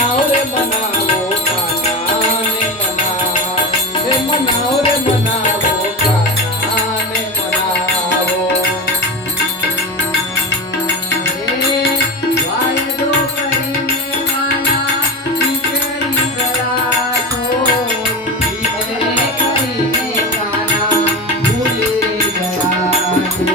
મનાવો રે મનાવો કાનાને મનાવો રે મનાવો કાનાને મનાવો વાયદો કરીને માના વિસરી ગયા છો વિસરે કરીને કાના ભૂલી ગયા છો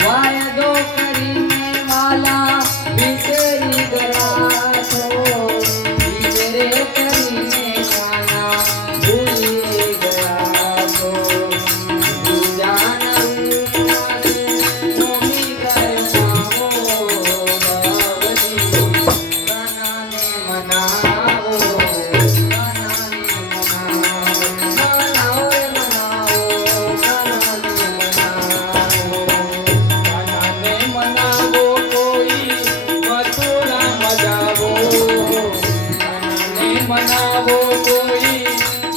વાયદો કરીને વાલા વિસરી ગયા છો વિસરે કરીને કાના ભૂલી ગયા છો પૂજાના રૂપમાં નોમી કરમાવો ભવની કાનાને મનાવો કાનાને મનાવો મનાવો રે મનાવો કાનાને મનાવો કાનાને મનાવો કોઈ મથુરામાં જાવો કાનાને મનાવો કોઈ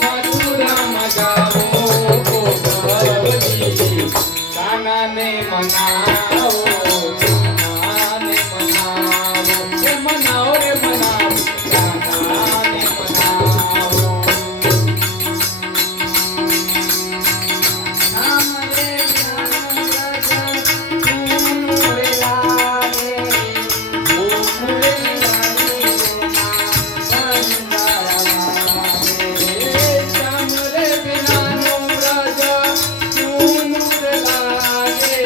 મથુરામાં જાવો ભવની કાનાને મનાવો કાનાને મનાવો રે મનાવો રે મનાવો કાનાને મનાવો નામ રે જ્ઞાન રજન તું રે લાગે ગોકુળે વાળી ગોમા શ્યામ રે વિનાનો વ્રજ સુંદર લાગે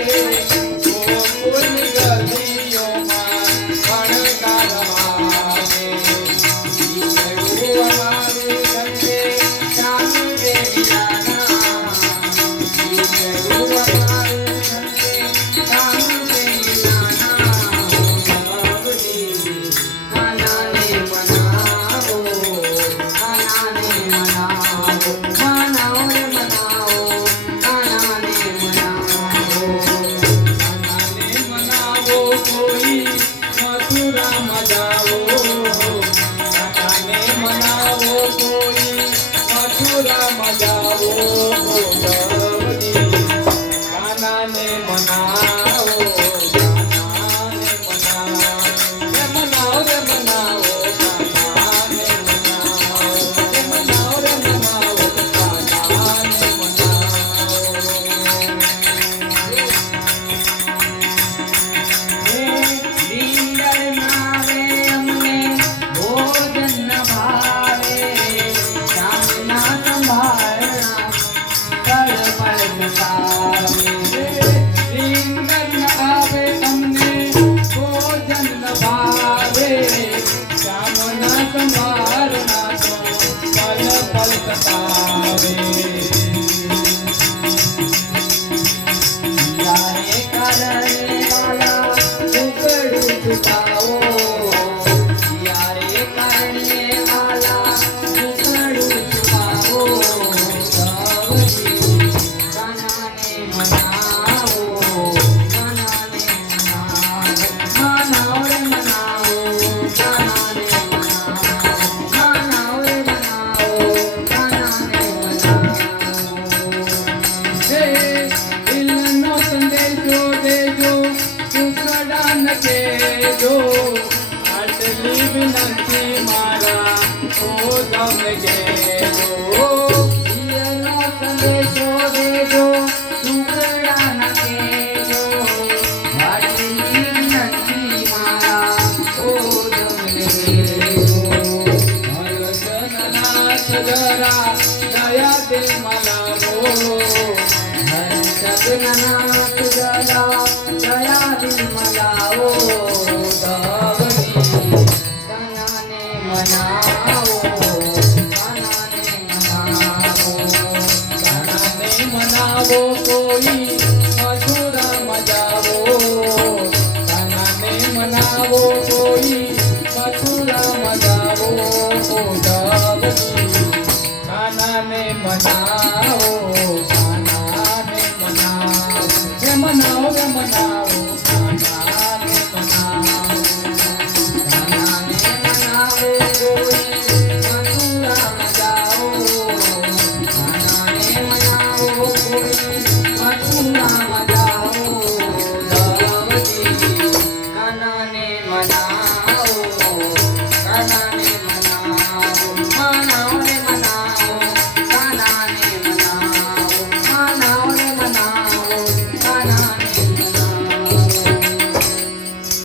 ગોકુળની ગલીઓમાં ભણકાર વાગે એવું અમારું સંગે શ્યામ રે વિરાના એવું અમારું સંગે શ્યામ રે વિરાના ભવની કાનાને મનાવો કાનાને મનાવો મનાવો રે મનાવો કાનાને મનાવો કાનાને મનાવો કોઈ મથુરામાં જાવો કાનાને મનાવો કોઈ મથુરામાં જાવો ભવની કાનાને મનાવો કાનાને મનાવો રે મનાવો કાનાને મનાવો રે મનાવો કાનાને રીંગણ આવે અમને ભોજન ન ભાવે શ્યામના સંભાળના તો પલ પલ સતાવે દિલનો સંદેશો દેજો સુખડાન કેજો આટલી વિનંતી મારા ઓધમ ગેજો સંદેશો દેજો સુખડાન કેજો વાટલી વિનંતી મારા ઓદમ દેજો હરસનાથ જરા દયા દે મનાવો જગન્નાથ જરા દયા દિલ મલાવો ભવની કાનાને મનાવો કાનાને મનાવો કાનાને મનાવો કોઈ મથુરામાં જાવો કાનાને મનાવો કોઈ મથુરામાં જાવો ભવની કાનાને મનાવો કાનાને મનાવો રે મનાવો રે મનાવો કાનાને મનાવો કાનાને મનાવો કોઈ મથુરામાં જાઓ કાનાને મનાવો કોઈ